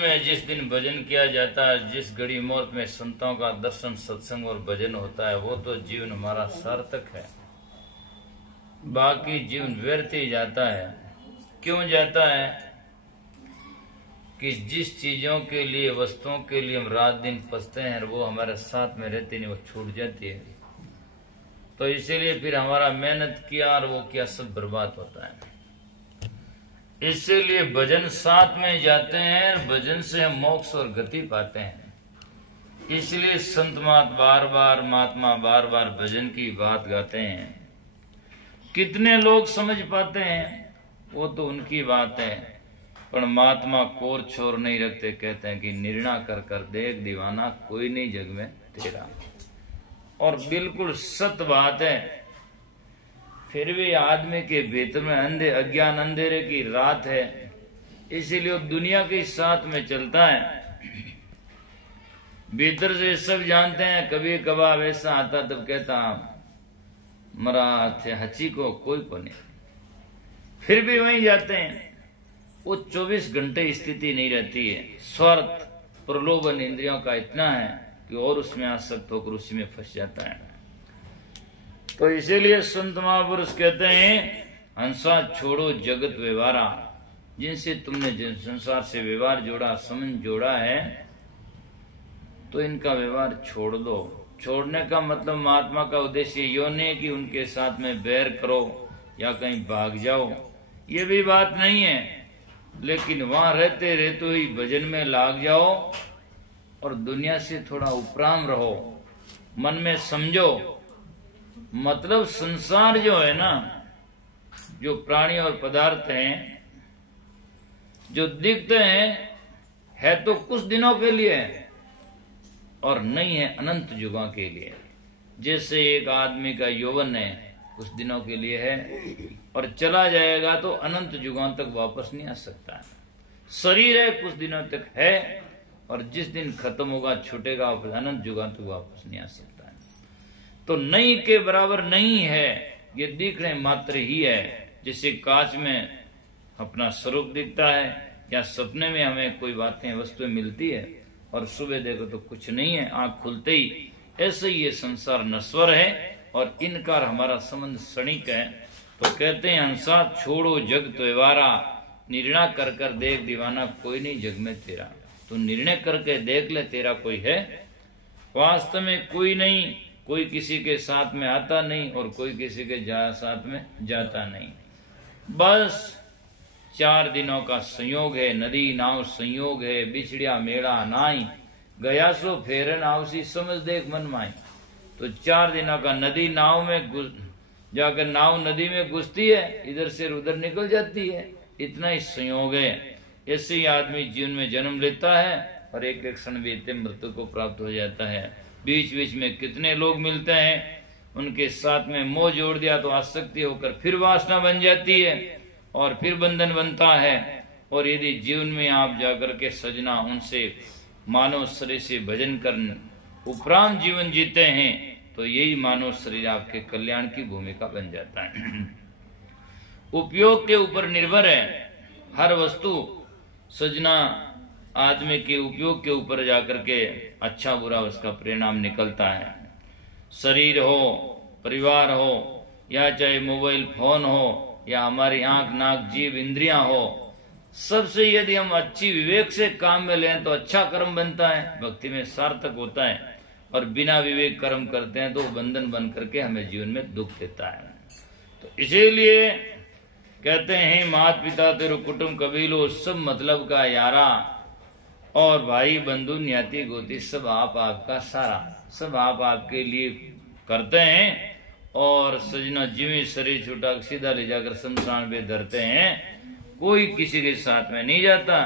में जिस दिन भजन किया जाता है, जिस घड़ी मुहूर्त में संतों का दर्शन सत्संग और भजन होता है, वो तो जीवन हमारा सार्थक है। बाकी जीवन व्यर्थ ही जाता है। क्यों जाता है? कि जिस चीजों के लिए, वस्तुओं के लिए हम रात दिन पसते हैं, वो हमारे साथ में रहती नहीं, वो छूट जाती है। तो इसीलिए फिर हमारा मेहनत किया और वो किया सब बर्बाद होता है। इसीलिए भजन साथ में जाते हैं, भजन से हम मोक्ष और गति पाते हैं। इसलिए संत महात्मा बार बार भजन की बात गाते हैं। कितने लोग समझ पाते हैं वो तो उनकी बात है, पर महात्मा कोर छोर नहीं रखते। कहते हैं कि निर्णय कर कर देख दीवाना, कोई नहीं जग में तेरा। और बिल्कुल सत्य बात है। फिर भी आदमी के भीतर में अज्ञान अंधेरे की रात है, इसीलिए वो दुनिया के साथ में चलता है। भीतर से सब जानते हैं। कभी कभार ऐसा आता तब कहता मरा थे हची को कोई को नहीं, फिर भी वहीं जाते हैं। वो 24 घंटे स्थिति नहीं रहती है। स्वार्थ प्रलोभन इंद्रियों का इतना है कि और उसमें आसक्त होकर उसी में फंस जाता है। तो इसीलिए संत महापुरुष कहते हैं हंसा छोड़ो जगत व्यवहारा। जिनसे तुमने जिन संसार से व्यवहार जोड़ा, संबंध जोड़ा है, तो इनका व्यवहार छोड़ दो। छोड़ने का मतलब महात्मा का उद्देश्य यो नहीं कि उनके साथ में बैर करो या कहीं भाग जाओ, ये भी बात नहीं है। लेकिन वहां रहते रहते ही भजन में लाग जाओ और दुनिया से थोड़ा उपराम रहो। मन में समझो, मतलब संसार जो है ना, जो प्राणी और पदार्थ हैं, जो दिखते हैं, है तो कुछ दिनों के लिए और नहीं है अनंत युगों के लिए। जैसे एक आदमी का यौवन है, कुछ दिनों के लिए है और चला जाएगा तो अनंत युगों तक वापस नहीं आ सकता है। शरीर है, कुछ दिनों तक है और जिस दिन खत्म होगा छूटेगा, अनंत युगों तक वापस नहीं आ सकता है। तो नहीं के बराबर नहीं है, ये दिखने मात्र ही है। जैसे कांच में अपना स्वरूप दिखता है या सपने में हमें कोई बातें वस्तुएं मिलती है और सुबह देखो तो कुछ नहीं है, आंख खुलते ही। ऐसे ही ये संसार नश्वर है और इनका हमारा संबंध क्षणिक है। तो कहते हैं हंसा छोड़ो जग त्योहारा, निर्णय कर कर देख दीवाना, कोई नहीं जग में तेरा। तो निर्णय करके देख ले, तेरा कोई है? वास्तव में कोई नहीं। कोई किसी के साथ में आता नहीं और कोई किसी के साथ में जाता नहीं। बस 4 दिनों का संयोग है, नदी नाव संयोग है, बिछड़िया मेड़ा नाई, गया सो फेरन आवसी, समझ देख मन माई। तो 4 दिनों का नदी नाव में जाकर नाव नदी में घुसती है, इधर से उधर निकल जाती है, इतना ही संयोग है। ऐसे ही आदमी जीवन में जन्म लेता है और एक एक क्षण बीतते मृत्यु को प्राप्त हो जाता है। बीच बीच में कितने लोग मिलते हैं, उनके साथ में मोह जोड़ दिया तो आसक्ति होकर फिर वासना बन जाती है और फिर बंधन बनता है। और यदि जीवन में आप जाकर के सजना उनसे मानव शरीर से भजन कर उपरांत जीवन जीते हैं, तो यही मानव शरीर आपके कल्याण की भूमिका बन जाता है। उपयोग के ऊपर निर्भर है हर वस्तु। सजना आदमी के उपयोग के ऊपर जाकर के अच्छा बुरा उसका परिणाम निकलता है। शरीर हो, परिवार हो, या चाहे मोबाइल फोन हो, या हमारी आंख नाक जीभ इंद्रियां हो, सबसे यदि हम अच्छी विवेक से काम में लें तो अच्छा कर्म बनता है, भक्ति में सार्थक होता है। और बिना विवेक कर्म करते हैं तो बंधन बन करके हमें जीवन में दुख देता है। तो इसीलिए कहते हैं माता पिता तेरो कुटुंब कबीलो, सब मतलब का यारा, और भाई बंधु न्याती गोती, सब आप आपका सारा, सब आप आपके लिए करते हैं। और सजना जिਵੇਂ शरीर छूटा सीधा ले जाकर शमशान पे धरते हैं, कोई किसी के साथ में नहीं जाता।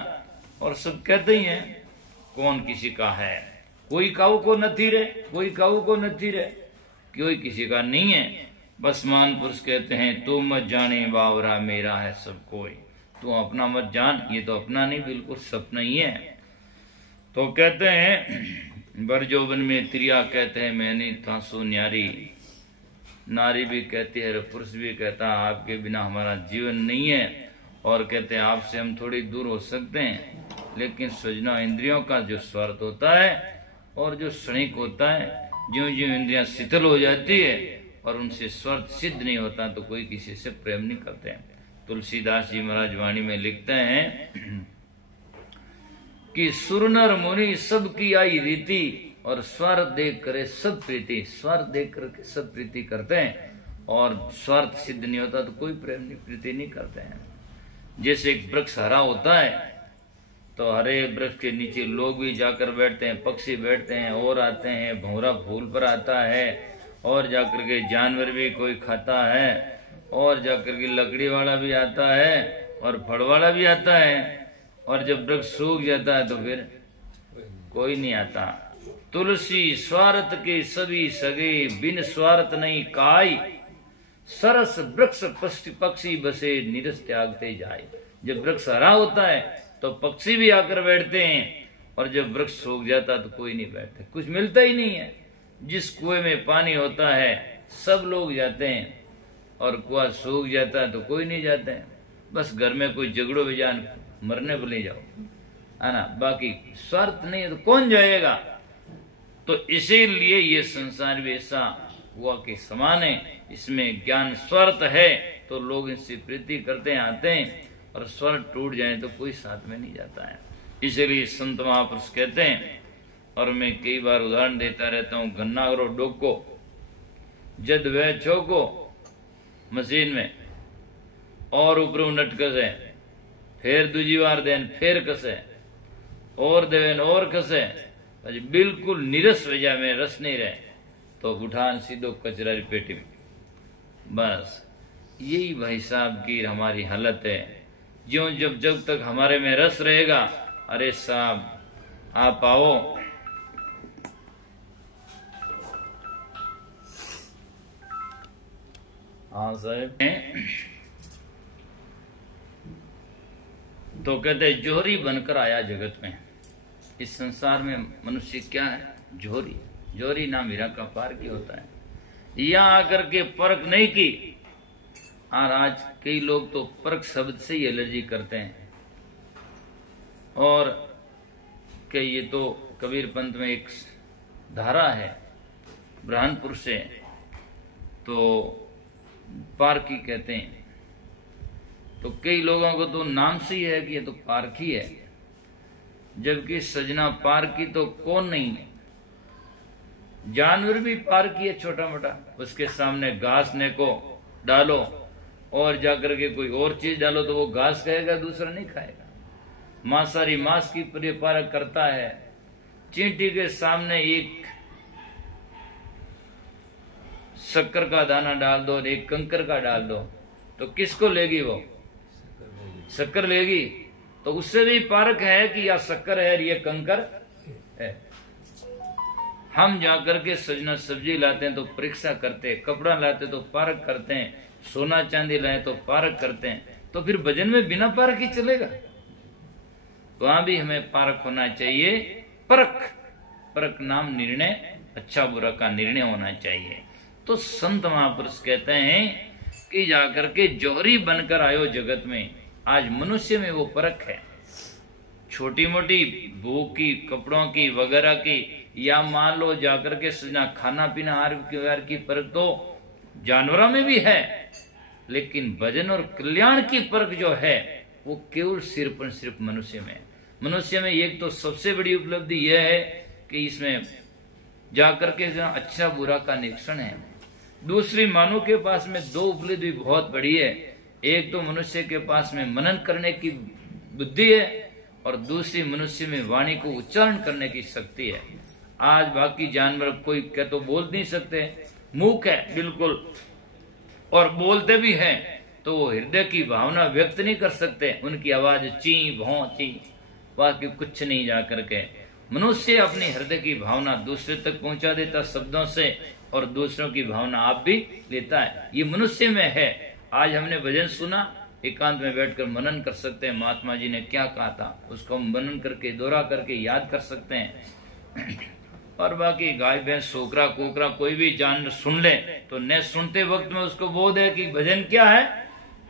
और सब कहते ही हैं कौन किसी का है, कोई काऊ को नथी रे, कोई काऊ को नथी रे, कोई किसी का नहीं है। बस मान पुरुष कहते हैं तू मत जाने बावरा मेरा है सब कोई, तू अपना मत जान, ये तो अपना नहीं बिल्कुल सपना ही है। तो कहते हैं बरजोबन में त्रिया, कहते हैं मैंने तासु न्यारी, नारी भी कहती है, पुरुष भी कहता है आपके बिना हमारा जीवन नहीं है। और कहते हैं आपसे हम थोड़ी दूर हो सकते हैं लेकिन सृजना इंद्रियों का जो स्वार्थ होता है और जो क्षणिक होता है, ज्यों ज्यों इंद्रियां शिथिल हो जाती है और उनसे स्वार्थ सिद्ध नहीं होता तो कोई किसी से प्रेम नहीं करते हैं। तुलसीदास जी महाराज वाणी में लिखते हैं कि सुर नर मुनि सब की आई रीति और स्वार्थ देख करे सब प्रीति। स्वार्थ देख करके सब प्रीति करते हैं और स्वार्थ सिद्ध नहीं होता तो कोई प्रेम नहीं प्रीति नहीं करते हैं। जैसे एक वृक्ष हरा होता है तो हरे वृक्ष के नीचे लोग भी जाकर बैठते हैं, पक्षी बैठते हैं और आते हैं, भंवरा फूल पर आता है और जाकर के जानवर भी कोई खाता है और जाकर के लकड़ी वाला भी आता है और फल वाला भी आता है और जब वृक्ष सूख जाता है तो फिर कोई नहीं आता। तुलसी स्वार्थ के सभी सगे बिन स्वार्थ नहीं काई, सरस वृक्ष पक्षी बसे निरस त्यागते जाए। जब वृक्ष हरा होता है तो पक्षी भी आकर बैठते हैं और जब वृक्ष सूख जाता तो कोई नहीं बैठता, कुछ मिलता ही नहीं है। जिस कुएं में पानी होता है सब लोग जाते हैं और कुआं सूख जाता है तो कोई नहीं जाते हैं। बस घर में कोई झगड़ो बेजान मरने को ले जाओ, है ना, बाकी स्वार्थ नहीं है तो कौन जाएगा। तो इसीलिए ये संसार भी ऐसा हुआ के समान है, इसमें ज्ञान स्वार्थ है तो लोग इससे प्रीति करते हैं, आते हैं, और स्वार्थ टूट जाए तो कोई साथ में नहीं जाता है। इसीलिए संत महापुरुष कहते हैं, और मैं कई बार उदाहरण देता रहता हूँ, गन्ना करो डोको जद वह चौको मशीन में और ऊपर नट कसे, फिर दूजी बार देन फिर कसे और देवेन और कसे, बिल्कुल निरस वजह में रस नहीं रहे तो उठान सीधो कचरा पेटी में। बस यही भाई साहब की हमारी हालत है। ज्यों जब तक हमारे में रस रहेगा, अरे साहब आप आओ, हाँ साहब, तो कहते जोहरी बनकर आया जगत में। इस संसार में मनुष्य क्या है? जोहरी। जोहरी नाम हीरा का पारखी होता है। यहाँ आकर के परख नहीं की, और आज कई लोग तो परख शब्द से ही एलर्जी करते हैं। और कि ये तो कबीर पंथ में एक धारा है, ब्रह्मपुर से तो पारखी कहते हैं। तो कई लोगों को तो नाम से ही है कि ये तो पारखी है, जबकि सजना पारखी तो कौन नहीं है। जानवर भी पारखी है छोटा मोटा, उसके सामने घास ने को डालो और जाकर के कोई और चीज डालो तो वो घास खाएगा, दूसरा नहीं खाएगा। मांसाहारी मांस की पारख करता है। चींटी के सामने एक शक्कर का दाना डाल दो और एक कंकर का डाल दो तो किसको लेगी? वो शक्कर लेगी। तो उससे भी पारख है कि या शक्कर है ये कंकर है। हम जाकर के सजना सब्जी लाते हैं तो परीक्षा करते हैं, कपड़ा लाते तो पारख करते हैं, सोना चांदी लाए तो पारख करते हैं। तो फिर भजन में बिना पारख ही चलेगा? वहां भी हमें पारख होना चाहिए। परख नाम निर्णय, अच्छा बुरा का निर्णय होना चाहिए। तो संत महापुरुष कहते हैं कि जाकर के जौहरी बनकर आयो जगत में। आज मनुष्य में वो परख है, छोटी मोटी भूख की, कपड़ों की वगैरह की, या मान लो जाकर के सजना खाना पीना आहार की परख तो जानवरों में भी है, लेकिन भजन और कल्याण की परख जो है वो केवल सिर्फ और सिर्फ मनुष्य में। मनुष्य में एक तो सबसे बड़ी उपलब्धि यह है कि इसमें जाकर के अच्छा बुरा का निरीक्षण है। दूसरी मानव के पास में दो उपलब्धि बहुत बड़ी है। एक तो मनुष्य के पास में मनन करने की बुद्धि है और दूसरी मनुष्य में वाणी को उच्चारण करने की शक्ति है। आज बाकी जानवर कोई क्या तो बोल नहीं सकते, मूक है बिल्कुल, और बोलते भी हैं तो वो हृदय की भावना व्यक्त नहीं कर सकते। उनकी आवाज ची भौं ची, बाकी कुछ नहीं। जाकर के मनुष्य अपनी हृदय की भावना दूसरे तक पहुंचा देता शब्दों से, और दूसरों की भावना आप भी लेता है। ये मनुष्य में है। आज हमने भजन सुना, एकांत में बैठकर मनन कर सकते हैं, महात्मा जी ने क्या कहा था उसको हम मनन करके दोहरा करके याद कर सकते हैं। और बाकी गाय भैंस सोकरा कुकरा कोई भी जानवर सुन ले तो न सुनते वक्त में उसको बोध है कि भजन क्या है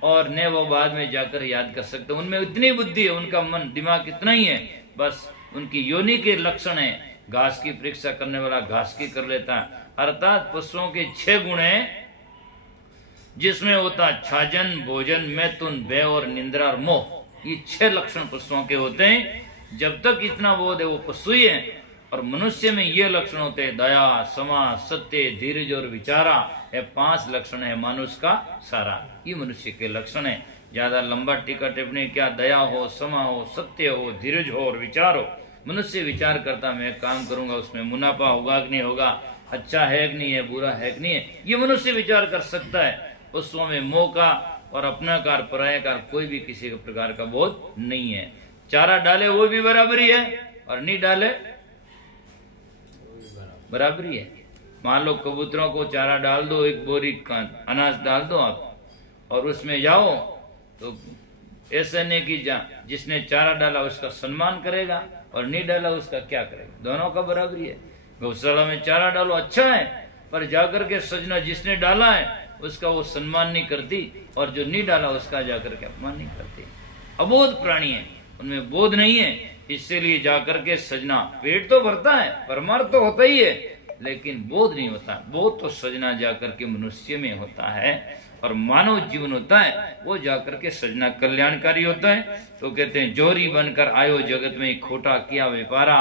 और न वो बाद में जाकर याद कर सकते। उनमें इतनी बुद्धि है, उनका मन दिमाग इतना ही है, बस उनकी योनि के लक्षण है। घास की परीक्षा करने वाला घास की कर लेता है, अर्थात पशुओं के 6 गुण हैं, जिसमें होता छाजन, भोजन, मैथुन, भय और निंद्रा और मोह। ये 6 लक्षण पशुओं के होते हैं। जब तक इतना बोध है वो पशु ही है। और मनुष्य में ये लक्षण होते हैं दया, क्षमा, सत्य, धीरज और विचारा। ये 5 लक्षण है मानुष का सारा, ये मनुष्य के लक्षण है। ज्यादा लंबा टीका टिप्पणी क्या, दया हो, क्षमा हो, सत्य हो, धीरज हो और विचार हो। मनुष्य विचार करता मैं काम करूंगा उसमें मुनाफा होगा कि नहीं होगा, अच्छा है कि नहीं है, बुरा है कि नहीं है, ये मनुष्य विचार कर सकता है। पशुओं में मोह का और अपना कार पराया कार कोई भी किसी प्रकार का बोध नहीं है। चारा डाले वो भी बराबरी है और नहीं डाले बराबरी है। मान लो कबूतरों को चारा डाल दो, एक बोरी का अनाज डाल दो आप, और उसमें जाओ तो ऐसा नहीं कि जिसने चारा डाला उसका सम्मान करेगा और नहीं डाला उसका क्या करेगा, दोनों का बराबरी है। गौशाला में चारा डालो अच्छा है, पर जाकर के सजना जिसने डाला है उसका वो सम्मान नहीं करती, और जो नहीं डाला उसका जाकर के अपमान नहीं करती। अबोध प्राणी है, उनमें बोध नहीं है, इसलिए जाकर के सजना पेट तो भरता है, परमार्थ तो होता ही है, लेकिन बोध नहीं होता। बोध तो सजना जाकर के मनुष्य में होता है, और मानव जीवन होता है वो जाकर के सजना कल्याणकारी होता है। तो कहते हैं जोहरी बनकर आयो जगत में खोटा किया व्यापारा,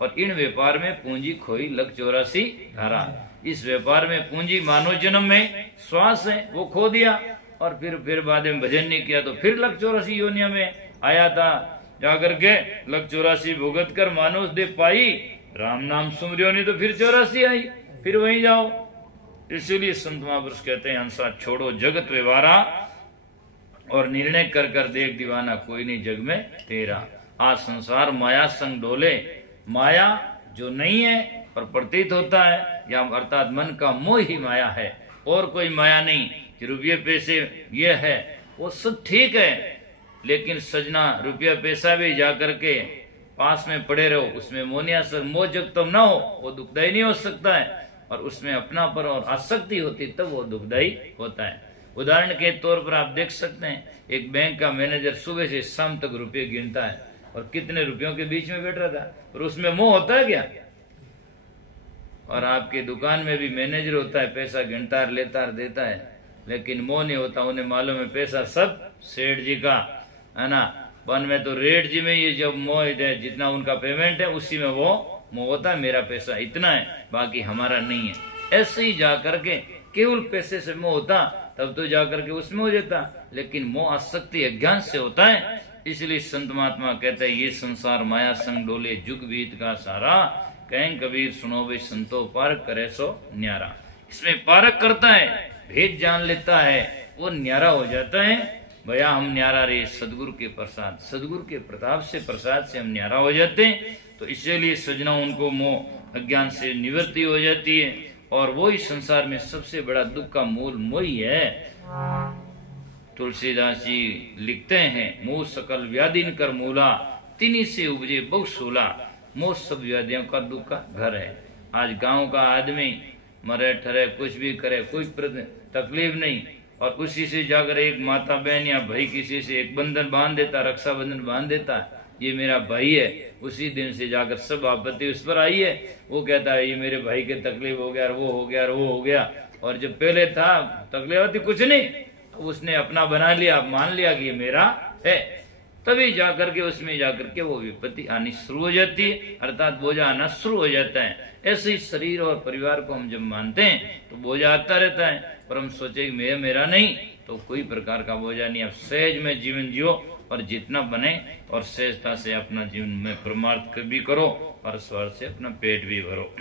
और इन व्यापार में पूंजी खोई लग 84 धारा। इस व्यापार में पूंजी मानव जन्म में श्वास है वो खो दिया, और फिर बाद में भजन नहीं किया तो फिर लग 84 योनिया में आया था। जाकर के लग 84 भुगत कर मानव दे पाई, राम नाम सुमरियो नहीं तो फिर 84 आई, फिर वहीं जाओ। इसीलिए संत महापुरुष कहते हैं हंसा छोड़ो जगत व्यवहारा, और निर्णय कर कर देख दीवाना कोई नहीं जग में तेरा। आज संसार माया संग डोले, माया जो नहीं है और प्रतीत होता है, या अर्थात मन का मोह ही माया है, और कोई माया नहीं। कि रुपये पैसे ये है वो सब ठीक है, लेकिन सजना रुपया पैसा भी जाकर के पास में पड़े रहो, उसमें मोनिया सर मोह जब तब ना हो वो दुखदायी नहीं हो सकता है, और उसमें अपनापन और आसक्ति होती तब वो दुखदायी होता है। उदाहरण के तौर पर आप देख सकते हैं, एक बैंक का मैनेजर सुबह से शाम तक रुपये गिनता है, और कितने रुपयों के बीच में बैठ रहा था, और उसमें मोह होता है क्या? और आपके दुकान में भी मैनेजर होता है, पैसा गिनता है, लेता है, देता है, लेकिन मोह नहीं होता। उन्हें मालूम है पैसा सब सेठ जी का है ना, वन में तो रेट जी में ये जब मोह है, जितना उनका पेमेंट है उसी में वो मोह होता है, मेरा पैसा इतना है बाकी हमारा नहीं है। ऐसे ही जाकर के केवल पैसे से मोह होता तब तो जाकर के उसमें हो जाता, लेकिन मोह आसक्ति अज्ञान से होता है। इसलिए संत महात्मा कहते हैं ये संसार माया संग डोले जुग बीत का सारा, कहें कबीर सुनो भाई संतो पारक करे सो न्यारा। इसमें पारक करता है, भेद जान लेता है, वो न्यारा हो जाता है। भैया हम न्यारा रे सदगुरु के प्रसाद, सदगुरु के प्रताप से प्रसाद से हम न्यारा हो जाते हैं। तो इसीलिए सजना उनको मोह अज्ञान से निवृत्ति हो जाती है, और वो ही संसार में सबसे बड़ा दुख का मूल मोह ही है। तुलसीदास जी लिखते हैं मोह सकल व्याधि कर मूला, तिन्हीं से उपजे बहु सूला। मोह सब व्याधियों का दुख का घर है। आज गांव का आदमी मरे ठरे कुछ भी करे कोई तकलीफ नहीं, और उसी से जाकर एक माता बहन या भाई किसी से एक बंधन बांध देता, रक्षा बंधन बांध देता, ये मेरा भाई है, उसी दिन से जाकर सब आपत्ति उस पर आई है। वो कहता है ये मेरे भाई के तकलीफ हो गया, और वो हो गया, और वो हो गया, और जब पहले था तकलीफ होती कुछ नहीं, उसने अपना बना लिया, मान लिया कि ये मेरा है, तभी जाकर के उसमें जाकर के वो विपत्ति आनी शुरू हो जाती है, अर्थात बोझा आना शुरू हो जाता है। ऐसे ही शरीर और परिवार को हम जब मानते हैं तो बोझा आता रहता है, पर हम सोचे कि मेरा नहीं, तो कोई प्रकार का बोझा नहीं। अब सहज में जीवन जियो, और जितना बने और सहजता से अपना जीवन में परमार्थ भी करो, और स्वर से अपना पेट भी भरो।